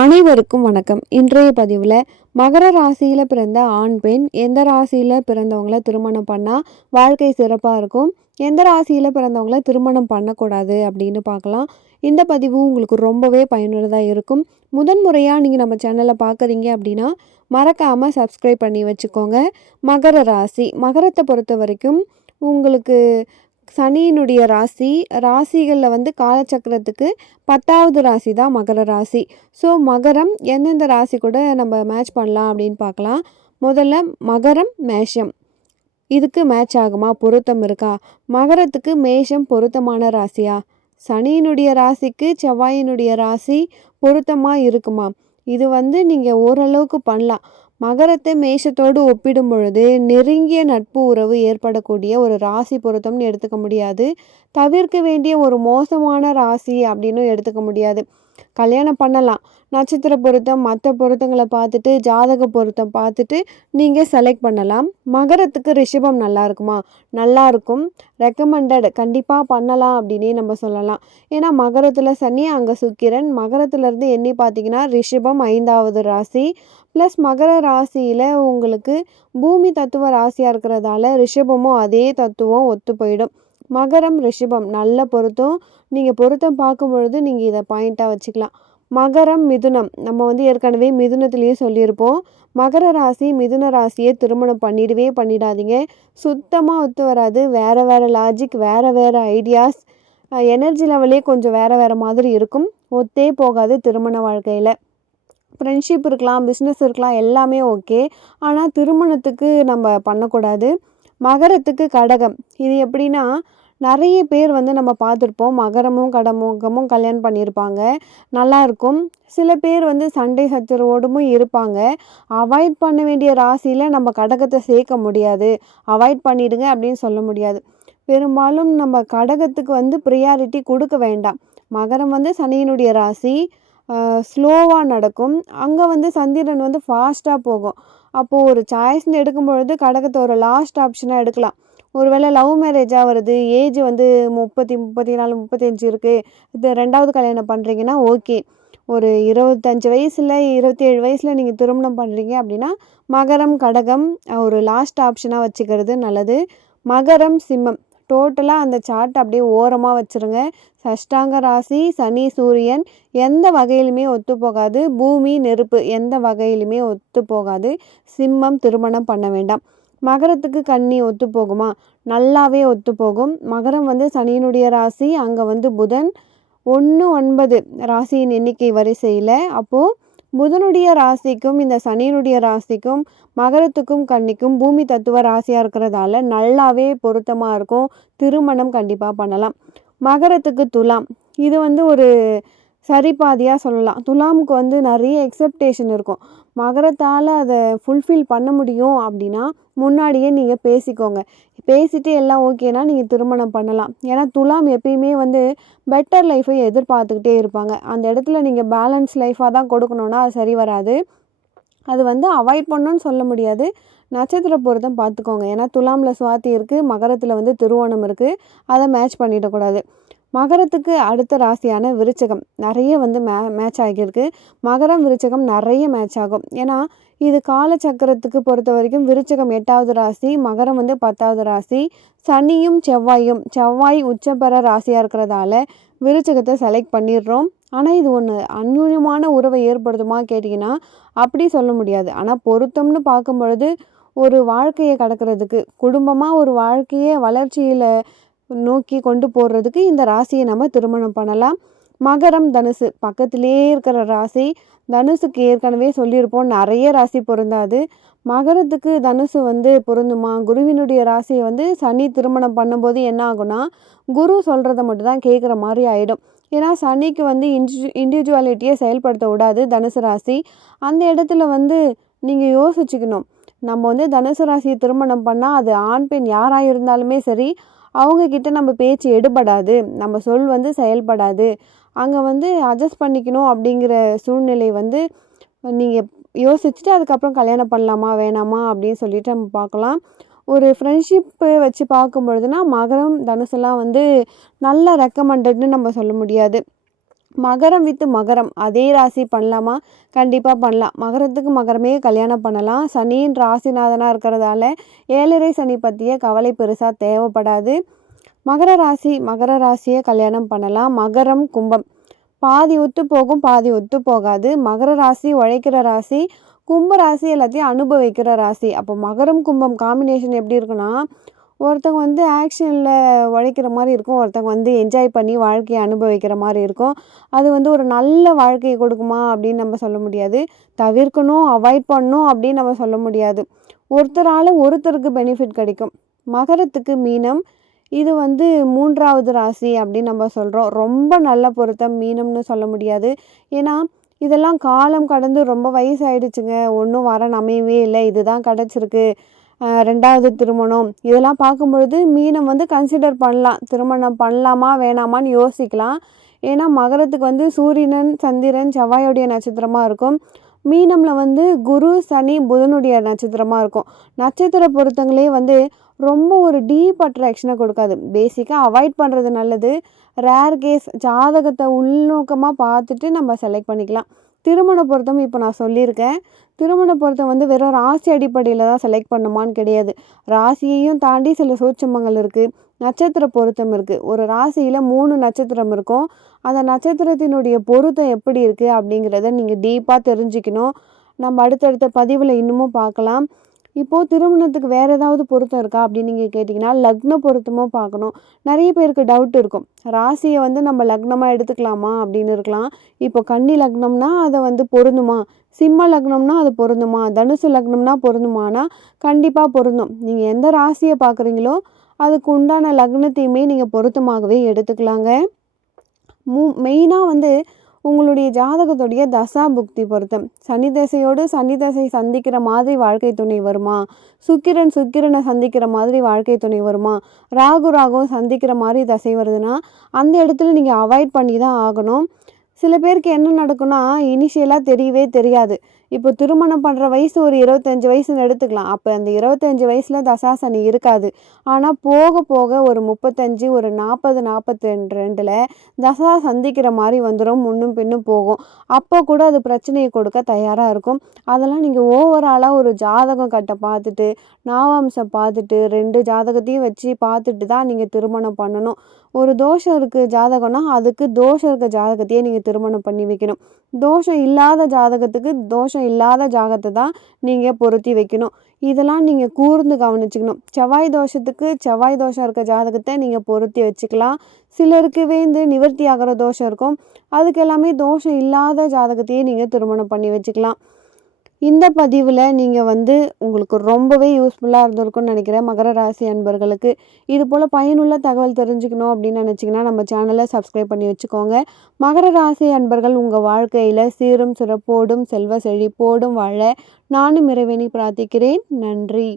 அனைவருக்கும் வணக்கம். இன்றைய பதிவில் மகர ராசியில் பிறந்த ஆண் பெண் எந்த ராசியில் பிறந்தவங்கள திருமணம் பண்ணால் வாழ்க்கை சிறப்பாக இருக்கும்? எந்த ராசியில் பிறந்தவங்கள திருமணம் பண்ணக்கூடாது அப்படின்னு பார்க்கலாம். இந்த பதிவு உங்களுக்கு ரொம்பவே பயனுள்ளதாக இருக்கும். முதன் முறையாக நீங்கள் நம்ம சேனலை பார்க்குறீங்க அப்படின்னா மறக்காமல் சப்ஸ்கிரைப் பண்ணி வச்சுக்கோங்க. மகர ராசி மகரத்தை பொறுத்த வரைக்கும் உங்களுக்கு சனியினுடைய ராசி ராசிகளில் வந்து காலச்சக்கரத்துக்கு பத்தாவது ராசி தான் மகர ராசி. ஸோ மகரம் எந்தெந்த ராசி கூட நம்ம மேட்ச் பண்ணலாம் அப்படின்னு பார்க்கலாம். முதல்ல மகரம் மேஷம். இதுக்கு மேட்ச் ஆகுமா? பொருத்தம் இருக்கா? மகரத்துக்கு மேஷம் பொருத்தமான ராசியா? சனியினுடைய ராசிக்கு செவ்வாயினுடைய ராசி பொருத்தமாக இருக்குமா? இது வந்து நீங்கள் ஓரளவுக்கு பண்ணலாம். மகரத்தை மேஷத்தோடு ஒப்பிடும் பொழுது நெருங்கிய நட்பு உறவு ஏற்படக்கூடிய ஒரு ராசி பொருத்தம்னு எடுத்துக்க முடியாது. தவிர்க்க வேண்டிய ஒரு மோசமான ராசி அப்படின்னு எடுத்துக்க முடியாது. கல்யாணம் பண்ணலாம். நட்சத்திர பொருத்தம் மற்ற பொருத்தங்களை பார்த்துட்டு ஜாதக பொருத்தம் பார்த்துட்டு நீங்கள் செலக்ட் பண்ணலாம். மகரத்துக்கு ரிஷபம் நல்லா இருக்குமா? நல்லா இருக்கும். ரெக்கமெண்டட் கண்டிப்பாக பண்ணலாம் அப்படின்னே நம்ம சொல்லலாம். ஏன்னா மகரத்தில் சனி அங்கே சுக்கிரன். மகரத்துலேருந்து எண்ணி பார்த்தீங்கன்னா ரிஷபம் ஐந்தாவது ராசி. ப்ளஸ் மகர ராசியில் உங்களுக்கு பூமி தத்துவ ராசியாக இருக்கிறதால ரிஷபமும் அதே தத்துவம் ஒத்து போயிடும். மகரம் ரிஷபம். நல்ல பொருத்தம். நீங்கள் பொருத்தம் பார்க்கும் பொழுது நீங்கள் இதை பாயிண்ட்டாக வச்சுக்கலாம். மகரம் மிதுனம். நம்ம வந்து ஏற்கனவே மிதுனத்துலேயே சொல்லியிருப்போம். மகர ராசி மிதுன ராசியை திருமணம் பண்ணிடவே பண்ணிடாதீங்க. சுத்தமாக ஒத்து வராது. வேறு வேறு லாஜிக் வேறு வேறு ஐடியாஸ் எனர்ஜி லெவலே கொஞ்சம் வேறு வேறு மாதிரி இருக்கும். ஒத்தே போகாது திருமண வாழ்க்கையில். ஃப்ரெண்ட்ஷிப் இருக்கலாம் பிஸ்னஸ் இருக்கலாம் எல்லாமே ஓகே ஆனால் திருமணத்துக்கு நம்ம பண்ணக்கூடாது. மகரத்துக்கு கடகம். இது எப்படின்னா நிறைய பேர் வந்து நம்ம பார்த்துருப்போம். மகரமும் கடமுகமும் கல்யாணம் பண்ணியிருப்பாங்க. நல்லாயிருக்கும் சில பேர் வந்து சண்டை சச்சரவோடும் இருப்பாங்க. அவாய்ட் பண்ண வேண்டிய ராசியில் நம்ம கடகத்தை சேர்க்க முடியாது. அவாய்ட் பண்ணிடுங்க அப்படின்னு சொல்ல முடியாது. பெரும்பாலும் நம்ம கடகத்துக்கு வந்து ப்ரியாரிட்டி கொடுக்க வேண்டாம். மகரம் வந்து சனியினுடைய ராசி. ஸ்லோவாக நடக்கும். அங்கே வந்து சந்திரன் வந்து ஃபாஸ்ட்டாக போகும். அப்போது ஒரு சாய்ஸ்னு எடுக்கும் பொழுது கடகத்தை ஒரு லாஸ்ட் ஆப்ஷனாக எடுக்கலாம். ஒருவேளை லவ் மேரேஜாக வருது ஏஜ் வந்து முப்பத்தி முப்பத்தி நாலு முப்பத்தஞ்சு இருக்குது இது ரெண்டாவது கல்யாணம் பண்ணுறீங்கன்னா ஓகே ஒரு இருபத்தஞ்சி வயசில் இருபத்தி ஏழு வயசில் நீங்கள் திருமணம் பண்ணுறீங்க அப்படின்னா மகரம் கடகம் ஒரு லாஸ்ட் ஆப்ஷனாக வச்சுக்கிறது நல்லது. மகரம் சிம்மம் டோட்டலாக அந்த சார்ட் அப்படியே ஓரமாக வச்சுருங்க. சஷ்டாங்க ராசி சனி சூரியன் எந்த வகையிலுமே ஒத்து போகாது. பூமி நெருப்பு எந்த வகையிலுமே ஒத்து போகாது. சிம்மம் திருமணம் பண்ண வேண்டாம். மகரத்துக்கு கன்னி ஒத்து போகுமா? நல்லாவே ஒத்து போகும். மகரம் வந்து சனியினுடைய ராசி அங்கே வந்து புதன். ஒன்று ஒன்பது ராசியின் எண்ணிக்கை வரிசையில். அப்போது புதனுடைய ராசிக்கும் இந்த சனியினுடைய ராசிக்கும் மகரத்துக்கும் கன்னிக்கும் பூமி தத்துவ ராசியாக இருக்கிறதால நல்லாவே பொருத்தமாக இருக்கும். திருமணம் கண்டிப்பாக பண்ணலாம். மகரத்துக்கு துலாம். இது வந்து ஒரு சரிபாதியாக சொல்லலாம். துலாமுக்கு வந்து நிறைய எக்ஸப்டேஷன் இருக்கும். மகரத்தால் அதை ஃபுல்ஃபில் பண்ண முடியும் அப்படின்னா முன்னாடியே நீங்கள் பேசிக்கோங்க. பேசிட்டு எல்லாம் ஓகேனா நீங்கள் திருமணம் பண்ணலாம். ஏன்னா துலாம் எப்பயுமே வந்து பெட்டர் லைஃப்பை எதிர்பார்த்துக்கிட்டே இருப்பாங்க. அந்த இடத்துல நீங்கள் பேலன்ஸ் லைஃபாக தான் கொடுக்கணுன்னா அது சரி வராது. அது வந்து அவாய்ட் பண்ணணும்னு சொல்ல முடியாது. நட்சத்திர பொருத்தம் பார்த்துக்கோங்க. ஏன்னா துலாமில் சுவாத்தி இருக்குது மகரத்தில் வந்து திருவோணம் இருக்குது அதை மேட்ச் பண்ணிடக்கூடாது. மகரத்துக்கு அடுத்த ராசியான விருச்சகம். நிறைய வந்து மே மேட்ச் ஆகியிருக்கு. மகரம் விருச்சகம் நிறைய மேட்ச் ஆகும். ஏன்னா இது காலச்சக்கரத்துக்கு பொறுத்த வரைக்கும் விருச்சகம் எட்டாவது ராசி மகரம் வந்து பத்தாவது ராசி. சனியும் செவ்வாயும் செவ்வாய் உச்சபெற ராசியாக இருக்கிறதால விருச்சகத்தை செலக்ட் பண்ணிடுறோம். ஆனால் இது ஒன்று அந்யூன்யமான உறவை ஏற்படுத்துமா கேட்டிங்கன்னா அப்படி சொல்ல முடியாது. ஆனால் பொருத்தம்னு பார்க்கும் பொழுது ஒரு வாழ்க்கையை கடக்கிறதுக்கு குடும்பமாக ஒரு வாழ்க்கையை வளர்ச்சியில் நோக்கி கொண்டு போடுறதுக்கு இந்த ராசியை நம்ம திருமணம் பண்ணலாம். மகரம் தனுசு. பக்கத்திலே இருக்கிற ராசி தனுசுக்கு ஏற்கனவே சொல்லியிருப்போம் நிறைய ராசி பொருந்தாது. மகரத்துக்கு தனுசு வந்து பொருந்துமா? குருவினுடைய ராசியை வந்து சனி திருமணம் பண்ணும்போது என்ன ஆகும்னா குரு சொல்கிறத மட்டும் தான் கேட்குற மாதிரி ஆகிடும் ஏன்னா சனிக்கு வந்து இன்டி இண்டிவிஜுவாலிட்டியை செயல்படுத்த விடாது தனுசு ராசி. அந்த இடத்துல வந்து நீங்கள் யோசிச்சுக்கணும். நம்ம வந்து தனுசு ராசியை திருமணம் பண்ணால் அது ஆண் பெண் யாராக இருந்தாலுமே சரி அவங்கக்கிட்ட நம்ம பேச்சு எடுபடாது நம்ம சொல் வந்து செயல்படாது. அங்கே வந்து அட்ஜஸ்ட் பண்ணிக்கணும் அப்படிங்கிற சூழ்நிலை வந்து நீங்கள் யோசிச்சுட்டு அதுக்கப்புறம் கல்யாணம் பண்ணலாமா வேணாமா அப்படின்னு சொல்லிட்டு நம்ம பார்க்கலாம். ஒரு ஃப்ரெண்ட்ஷிப்பு வச்சு பார்க்கும் பொழுதுனா மகரம் தனுசெல்லாம் வந்து நல்ல ரெக்கமெண்டட்னு நம்ம சொல்ல முடியாது. மகரம் வித்து மகரம். அதே ராசி பண்ணலாமா? கண்டிப்பாக பண்ணலாம். மகரத்துக்கு மகரமே கல்யாணம் பண்ணலாம். சனியின் ராசிநாதனாக இருக்கிறதால ஏழரை சனி பற்றிய கவலை பெருசாக தேவைப்படாது. மகர ராசி மகர ராசியை கல்யாணம் பண்ணலாம். மகரம் கும்பம். பாதி ஒத்து போகும் பாதி ஒத்து போகாது. மகர ராசி உழைக்கிற ராசி கும்ப ராசி எல்லாத்தையும் அனுபவிக்கிற ராசி. அப்போ மகரம் கும்பம் காம்பினேஷன் எப்படி இருக்குன்னா ஒருத்தவங்க வந்து ஆக்ஷனில் உழைக்கிற மாதிரி இருக்கும். ஒருத்தவங்க வந்து என்ஜாய் பண்ணி வாழ்க்கையை அனுபவிக்கிற மாதிரி இருக்கும். அது வந்து ஒரு நல்ல வாழ்க்கையை கொடுக்குமா அப்படின்னு நம்ம சொல்ல முடியாது. தவிர்க்கணும் அவாய்ட் பண்ணணும் அப்படின்னு நம்ம சொல்ல முடியாது. ஒருத்தரால் ஒருத்தருக்கு பெனிஃபிட் கிடைக்கும். மகரத்துக்கு மீனம். இது வந்து மூன்றாவது ராசி அப்படின்னு நம்ம சொல்கிறோம் ரொம்ப நல்ல பொருத்தம் மீனம்னு சொல்ல முடியாது. ஏன்னா இதெல்லாம் காலம் கடந்து ரொம்ப வயசாயிடுச்சுங்க. ஒன்றும் வரன் அமையவே இல்லை. இதுதான் கிடச்சிருக்கு. ரெண்டாவது திருமணம். இதெல்லாம் பார்க்கும்பொழுது மீனம் வந்து கன்சிடர் பண்ணலாம். திருமணம் பண்ணலாமா வேணாமான்னு யோசிக்கலாம். ஏன்னா மகரத்துக்கு வந்து சூரியனன் சந்திரன் செவ்வாயோடைய நட்சத்திரமாக இருக்கும். மீனமில் வந்து குரு சனி புதனுடைய நட்சத்திரமாக இருக்கும். நட்சத்திர பொருத்தங்களே வந்து ரொம்ப ஒரு டீப் அட்ராக்ஷனை கொடுக்காது. பேசிக்காக அவாய்ட் பண்ணுறது நல்லது. ரேர் கேஸ் ஜாதகத்தை உள்நோக்கமாக பார்த்துட்டு நம்ம செலக்ட் பண்ணிக்கலாம். திருமண பொருத்தம் இப்போ நான் சொல்லியிருக்கேன். திருமண பொருத்தம் வந்து வெறும் ராசி அடிப்படையில் தான் செலக்ட் பண்ணுமான்னு கிடையாது. ராசியையும் தாண்டி சில சூட்சமங்கள் இருக்குது நட்சத்திர பொருத்தம் இருக்குது ஒரு ராசியில் மூணு நட்சத்திரம் இருக்கும். அந்த நட்சத்திரத்தினுடைய பொருத்தம் எப்படி இருக்குது அப்படிங்கிறத நீங்கள் டீப்பாக தெரிஞ்சுக்கணும். நம்ம அடுத்தடுத்த பதிவில் இன்னமும் பார்க்கலாம். இப்போது திருமணத்துக்கு வேறு ஏதாவது பொருத்தம் இருக்கா அப்படின்னு நீங்கள் கேட்டிங்கன்னா லக்ன பொருத்தமும் பார்க்கணும். நிறைய பேருக்கு டவுட் இருக்கும். ராசியை வந்து நம்ம லக்னமாக எடுத்துக்கலாமா அப்படின்னு இருக்கலாம். இப்போ கன்னி லக்னம்னா அதை வந்து பொருந்துமா? சிம்ம லக்னம்னா அது பொருந்துமா? தனுசு லக்னம்னா பொருந்துமானா கண்டிப்பாக பொருந்தும். நீங்கள் எந்த ராசியை பார்க்குறீங்களோ அதுக்கு உண்டான லக்னத்தையுமே நீங்கள் பொருத்தமாகவே எடுத்துக்கலாங்க. மூ மெயினாக வந்து உங்களுடைய ஜாதகத்துடைய தசா புக்தி பொருத்தம் சனி தசையோடு சனி தசை சந்திக்கிற மாதிரி வாழ்க்கை துணை வருமா? சுக்கிரன் சுக்கிரனை சந்திக்கிற மாதிரி வாழ்க்கை துணை வருமா? ராகு ராகும் சந்திக்கிற மாதிரி தசை வருதுன்னா அந்த இடத்துல நீங்கள் அவாய்ட் பண்ணி தான் ஆகணும். சில பேருக்கு என்ன நடக்கும்னா இனிஷியலாக தெரியவே தெரியாது. இப்போ திருமணம் பண்ணுற வயசு ஒரு இருபத்தஞ்சி வயசுன்னு எடுத்துக்கலாம். அப்போ அந்த இருபத்தஞ்சி வயசில் தசாசனி இருக்காது. ஆனால் போக போக ஒரு முப்பத்தஞ்சு ஒரு நாற்பது நாற்பத்தி ரெண்டு ரெண்டில் தசா சந்திக்கிற மாதிரி வந்துடும் முன்னும் பின்னும் போகும். அப்போ கூட அது பிரச்சனையை கொடுக்க தயாராக இருக்கும். அதெல்லாம் நீங்கள் ஓவராலாக ஒரு ஜாதகம் கட்ட பார்த்துட்டு நாவாம்சம் பார்த்துட்டு ரெண்டு ஜாதகத்தையும் வச்சு பார்த்துட்டு தான் நீங்கள் திருமணம் பண்ணணும். ஒரு தோஷம் இருக்குது ஜாதகம்னா அதுக்கு தோஷம் இருக்க ஜாதகத்தையே நீங்கள் திருமணம் பண்ணி வைக்கணும். தோஷம் இல்லாத ஜாதகத்துக்கு தோஷம் இல்லாத ஜாகத்தை தான் நீங்கள் பொருத்தி வைக்கணும். இதெல்லாம் நீங்கள் கூர்ந்து கவனிச்சுக்கணும். செவ்வாய் தோஷத்துக்கு செவ்வாய் தோஷம் இருக்க ஜாதகத்தை நீங்கள் பொருத்தி வச்சுக்கலாம். சிலருக்கு வேந்து நிவர்த்தி ஆகிற தோஷம் இருக்கும். அதுக்கு எல்லாமே தோஷம் இல்லாத ஜாதகத்தையே நீங்கள் திருமணம் பண்ணி வச்சுக்கலாம். இந்த பதிவில் நீங்கள் வந்து உங்களுக்கு ரொம்பவே யூஸ்ஃபுல்லாக இருந்திருக்கும்னு நினைக்கிறேன். மகர ராசி அன்பர்களுக்கு. இது போல் பயனுள்ள தகவல் தெரிஞ்சுக்கணும் அப்படின்னு நினச்சிங்கன்னா நம்ம சேனலை சப்ஸ்கிரைப் பண்ணி வச்சுக்கோங்க. மகர ராசி அன்பர்கள் உங்கள் வாழ்க்கையில் சீரும் சிறப்போடும் செல்வ செழிப்போடும் வாழ நானும் இறைவனை பிரார்த்திக்கிறேன். நன்றி.